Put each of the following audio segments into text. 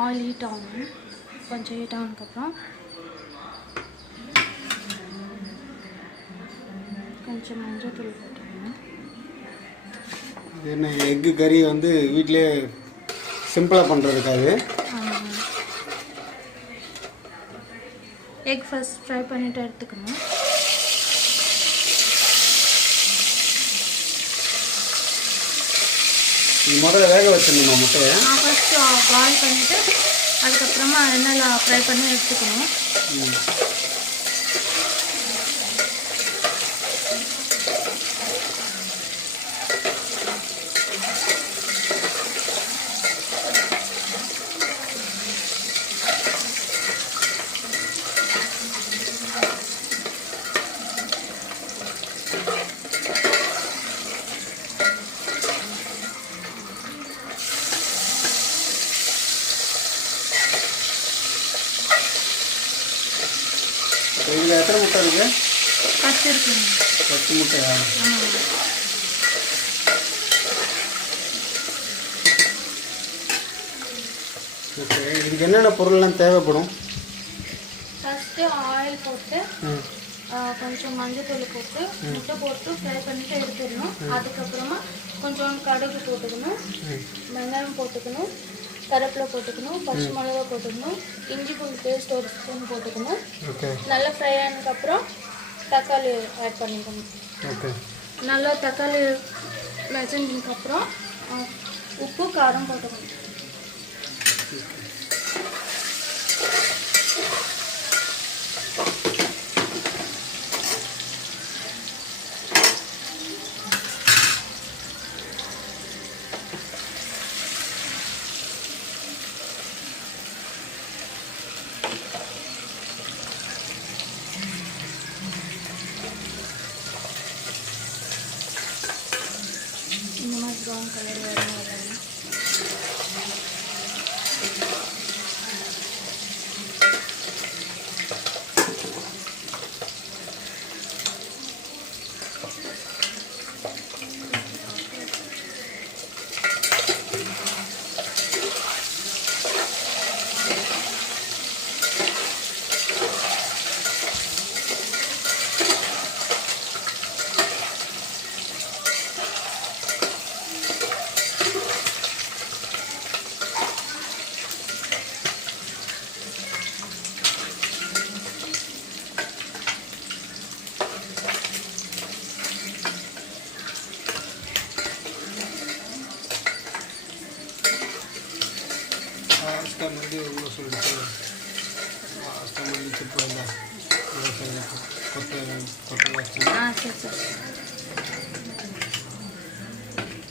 Oil heat ஆகணும். கொஞ்சம் heat ஆனதுக்கப்புறம் கொஞ்சம் மஞ்சள் தூள் போட்டுக்கணும். என்ன எக்கு கறி வந்து வீட்டிலே சிம்பிளாக பண்ணுறதுக்காக எக் ஃபர்ஸ்ட் ஃப்ரை பண்ணிவிட்டு எடுத்துக்கணும். முதல்ல வேக வச்சிடணுமா முட்டையை? ஃபஸ்ட்டு பாயில் பண்ணிவிட்டு அதுக்கப்புறமா எண்ணெயில் ஃப்ரை பண்ணி எடுத்துக்கணும். இதில் எத்தனை முட்டை இருக்குது? 10 இருக்குங்க. 10 முட்டையா? ஓகே. இதுக்கு என்னென்ன பொருள்லாம் தேவைப்படும்? ஃபஸ்ட்டு ஆயில் போட்டு கொஞ்சம் மஞ்சள் தூள் போட்டு முட்டை போட்டு ஃப்ரை பண்ணிவிட்டு எடுத்துடணும். அதுக்கப்புறமா கொஞ்சம் கடுகு போட்டுக்கணும், வெங்காயம் போட்டுக்கணும், கருவேப்பிலை போட்டுக்கணும், பச்சை மிளகா போட்டுக்கணும், இஞ்சி பூண்டு பேஸ்ட் ஒரு ஸ்பூன் போட்டுக்கணும். நல்லா ஃப்ரை ஆனதுக்கப்புறம் தக்காளி ஆட் பண்ணிக்கணும். நல்லா தக்காளி வச்சதுக்கப்புறம் உப்பு காரம் போட்டுக்கணும். இந்த மாதிரி ப்ரௌன் கலர் வரணும்.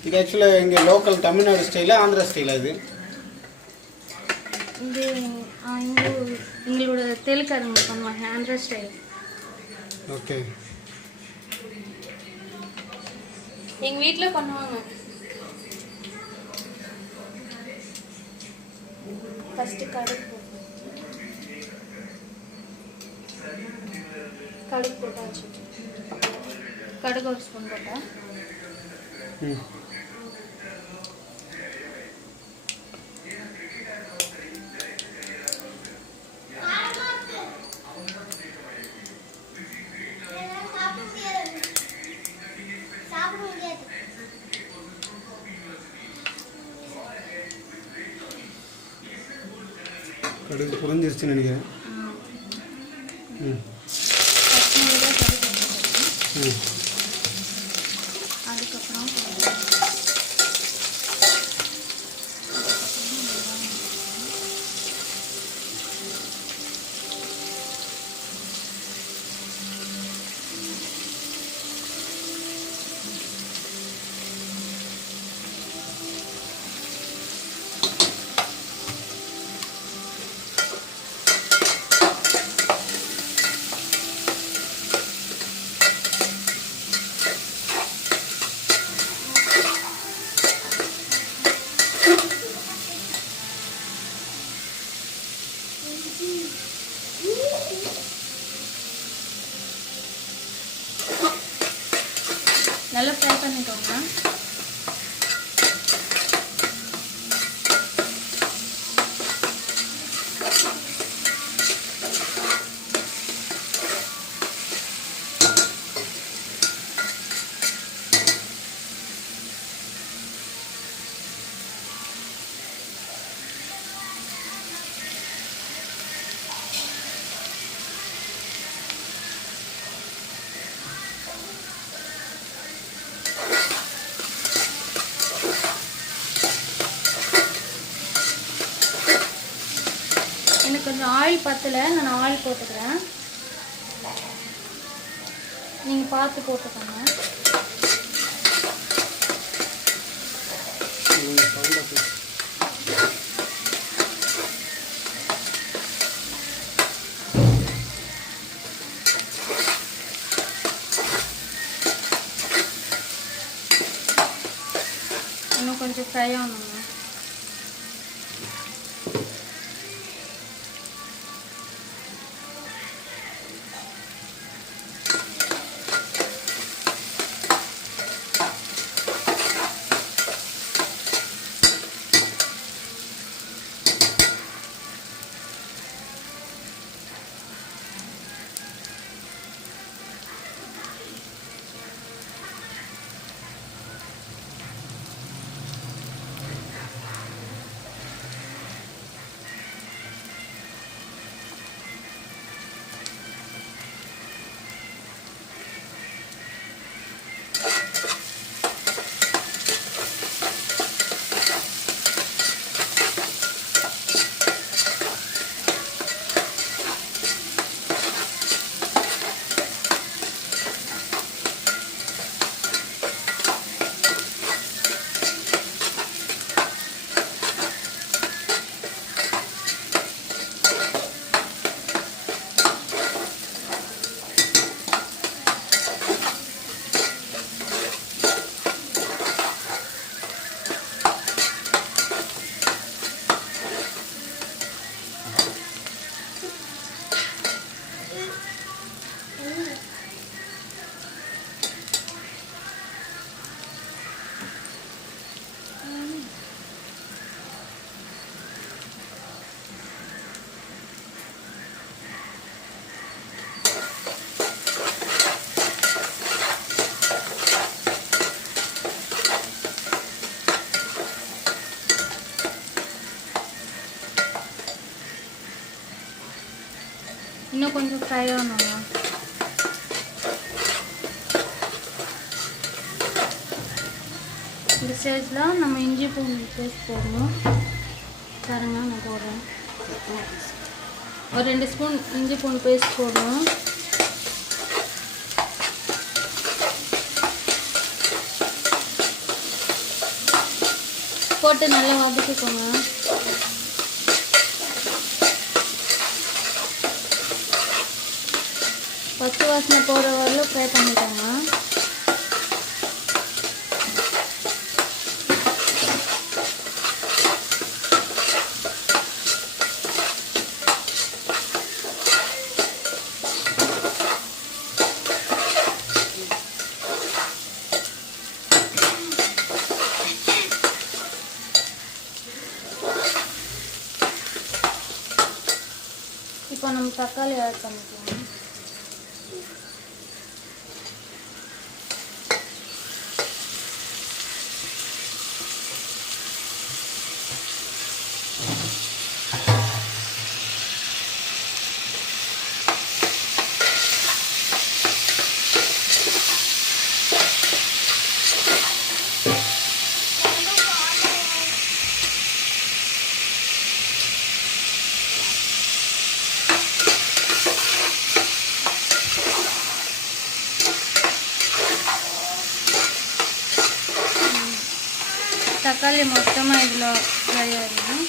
இது ஆக்சுவலாக இங்கே லோக்கல் தமிழ்நாடு ஸ்டைலா ஆந்திரா ஸ்டைலா? இது எங்களோட தெலுங்காரங்க பண்ணுவாங்க, ஆந்திரா ஸ்டைல். ஓகே. எங்கள் வீட்டில் பண்ணுவாங்க. ஃபஸ்ட்டு கடுகு போட்டாச்சு. கடுகு ஒரு ஸ்பூன் போட்டேன். கடுகு புரிஞ்சிருச்சுன்னு நினைக்கிறேன். அதுக்கப்புறம் நல்லா ஃப்ரை பண்ணிக்கோங்க. கொஞ்சம் ஆயில் பத்தலை, நான் ஆயில் போட்டுக்கிறேன். நீங்கள் பார்த்து போட்டுக்கோங்க. இன்னும் கொஞ்சம் ஃப்ரை ஆகணுங்க. இன்னும் கொஞ்சம் ஃப்ரை ஆகணுங்க. இந்த ஸ்டேஜில் நம்ம இஞ்சி பூண்டு பேஸ்ட் போடணும். பாருங்க, நான் போடுறேன். ஒரு 2 ஸ்பூன் இஞ்சி பூண்டு பேஸ்ட் போடணும். போட்டு நல்லா வதக்கிக்கோங்க. பச்சை வாசனை போகிற வரலும் ஃப்ரை பண்ணிக்கோங்க. இப்போ நம்ம தக்காளி ஆட் பண்ணிக்கலாம். தக்காளி மொத்தமாக இதில் ஃப்ரை ஆகிடும்.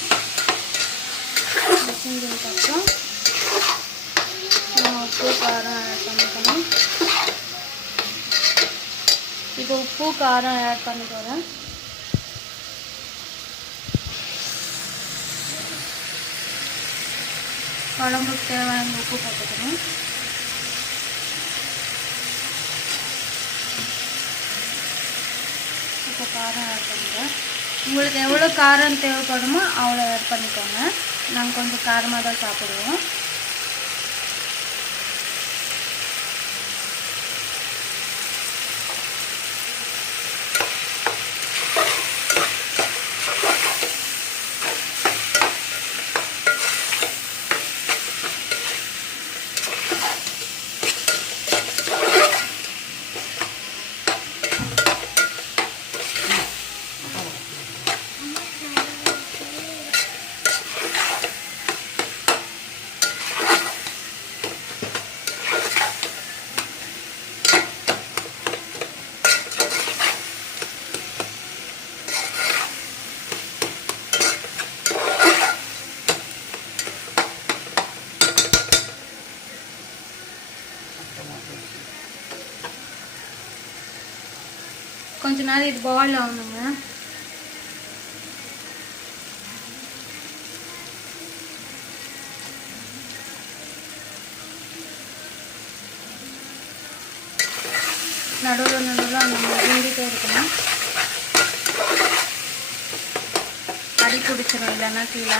செஞ்சதுக்கப்புறம் நம்ம உப்பு காரம் ஆட் பண்ணிக்கணும். இப்போ உப்பு காரம் ஆட் பண்ணிக்கிறேன். குழம்புக்கு தேவையான உப்பு போட்டுக்கணும். இப்போ காரம் ஆட் பண்ணுறேன். உங்களுக்கு எவ்வளோ காரம் தேவைப்படுமோ அவ்வளோ ஆட் பண்ணிக்கோங்க. நாங்கள் கொஞ்சம் காரமாக தான் சாப்பிடுவோம். கொஞ்ச நேரம் இது பாயில் ஆகணுங்க. நடுவில் நடுவில் அந்த மாதிரி கிண்டிகிட்டே இருக்கணும். அடி பிடிச்சிடும் இல்லைன்னா கீழே.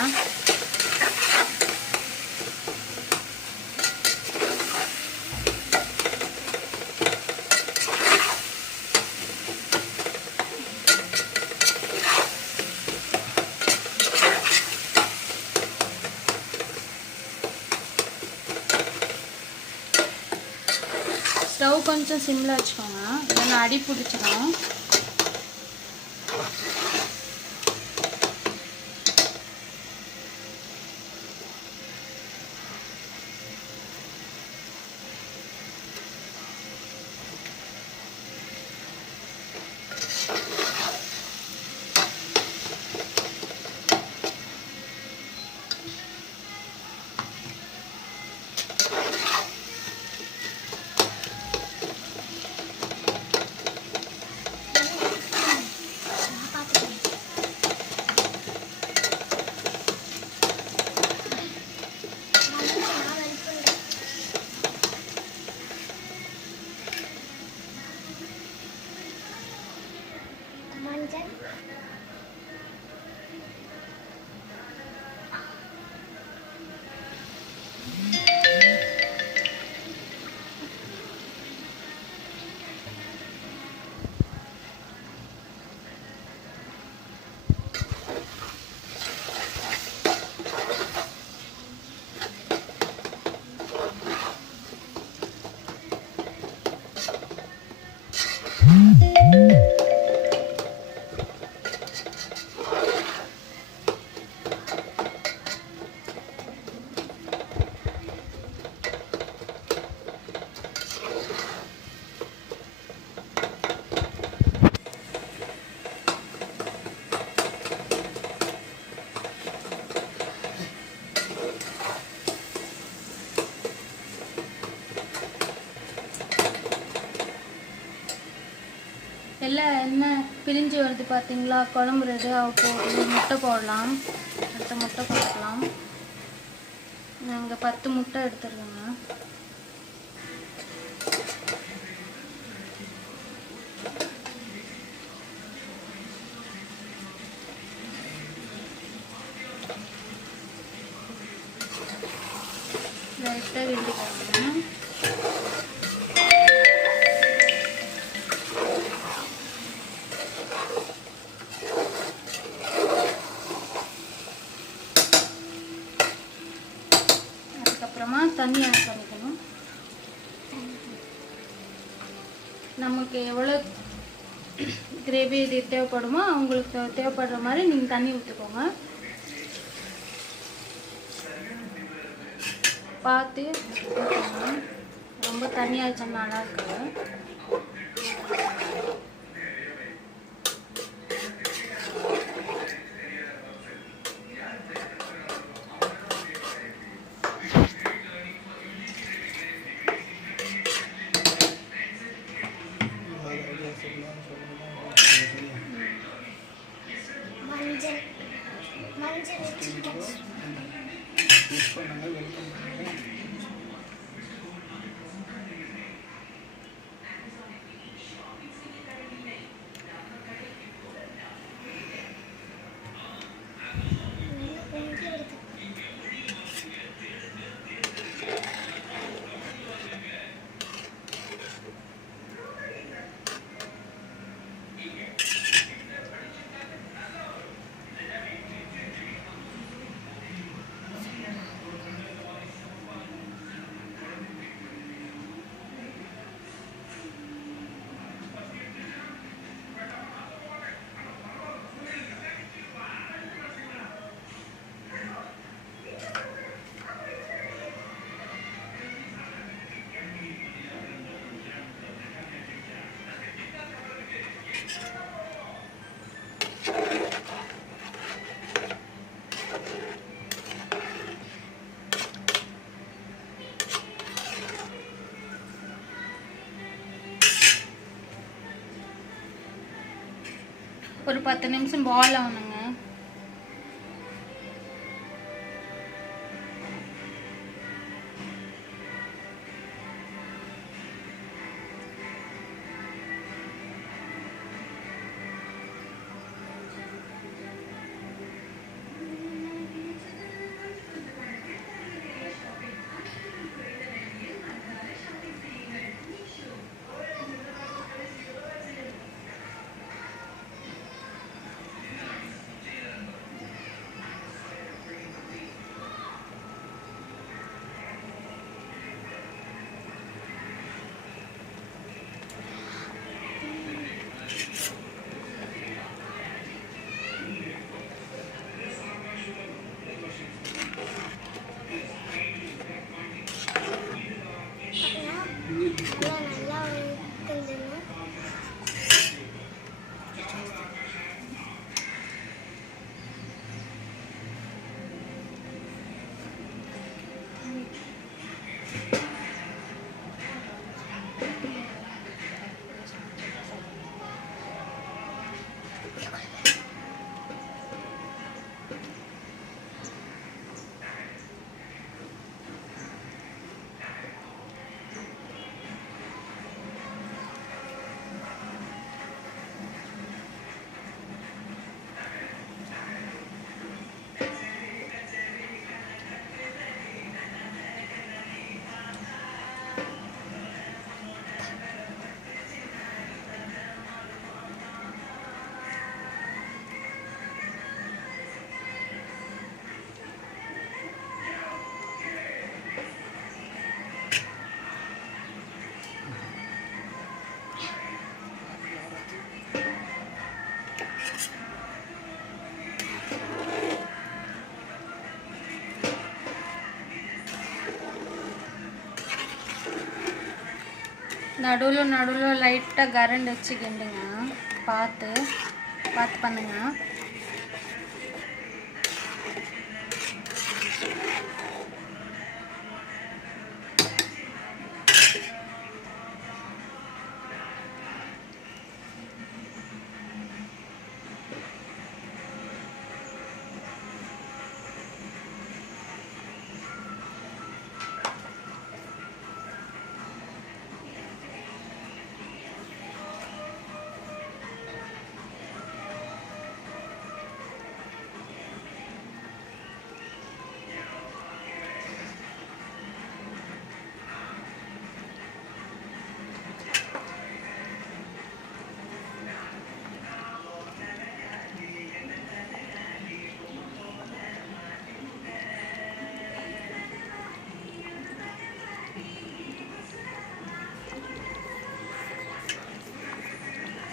ஸ்டவ் கொஞ்சம் சிம்மில் வச்சுக்கோங்க, இல்லைன்னா அடி பிடிச்சிடும். எல்லாம் எண்ணெய் பிரிஞ்சு வருது பார்த்தீங்களா? குழம்பு ரெடி ஆக போகுது. முட்டை போடலாம். அடுத்த முட்டை போட்டுக்கலாம். நாங்கள் 10 முட்டை எடுத்துருக்கோங்க. லைட்டாக வெண்டிக்காங்க. அதுக்கப்புறமா தண்ணி ஆட் பண்ணிக்கணும். நமக்கு எவ்வளோ கிரேவி இது தேவைப்படுமோ அவங்களுக்கு தேவைப்படுற மாதிரி நீங்கள் தண்ணி ஊற்றிக்கோங்க. பார்த்து ஊற்றிக்கோங்க. ரொம்ப தண்ணி ஆயிடுச்சா நல்லா இருக்குது. 10 நிமிஷம் பாயில் ஆகணுங்க. நடுவில் லைட்டாக கரண்ட் வச்சு கிண்டுங்க. பார்த்து பண்ணுங்க.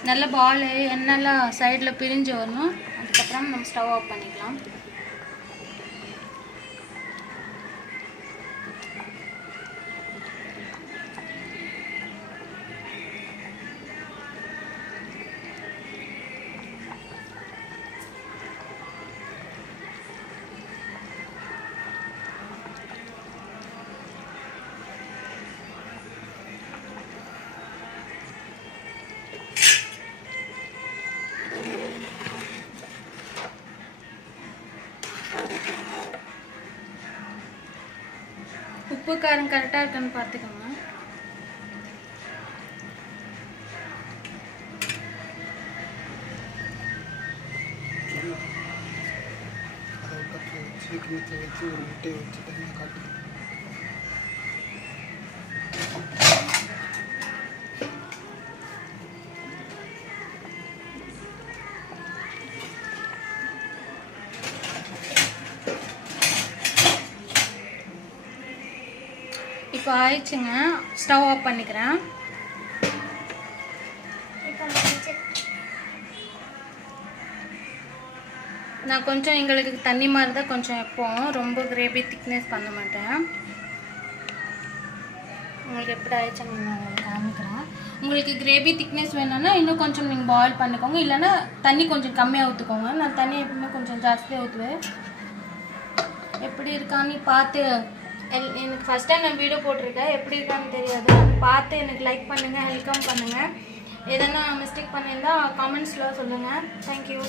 நல்ல பால் எண்ணெய்லாம் சைடில் பிரிஞ்சு வரணும். அதுக்கப்புறம் நம்ம ஸ்டவ் ஆஃப் பண்ணிக்கலாம். உப்பு காரம் கரெக்டாக இருக்கான்னு பார்த்துக்கோங்க. வச்சு ஒரு முட்டையை வச்சு தனியாக காட்டு. இப்போ ஆயிடுச்சுங்க. ஸ்டவ் ஆஃப் பண்ணிக்கிறேன். நான் கொஞ்சம் எங்களுக்கு தண்ணி மாதிரி தான் கொஞ்சம் வைப்போம், ரொம்ப கிரேவி திக்னஸ் பண்ண மாட்டேன். உங்களுக்கு எப்படி ஆயிடுச்சுன்னு நான் உங்களுக்கு காமிக்கிறேன். உங்களுக்கு கிரேவி திக்னஸ் வேணும்னா இன்னும் கொஞ்சம் நீங்கள் பாயில் பண்ணிக்கோங்க, இல்லைன்னா தண்ணி கொஞ்சம் கம்மியாக ஊற்றுக்கோங்க. நான் தண்ணி எப்பவுமே கொஞ்சம் ஜாஸ்தியாக ஊற்றுவேன். எப்படி இருக்கான்னு பார்த்து, எனக்கு ஃபஸ்ட் டைம் நான் வீடியோ போட்டிருக்கேன், எப்படி இருக்கான்னு தெரியாது. பார்த்து எனக்கு லைக் பண்ணுங்கள், வெல்கம் பண்ணுங்கள். எதனா மிஸ்டேக் பண்ணியிருந்தா காமெண்ட்ஸில் சொல்லுங்கள். தேங்க்யூ.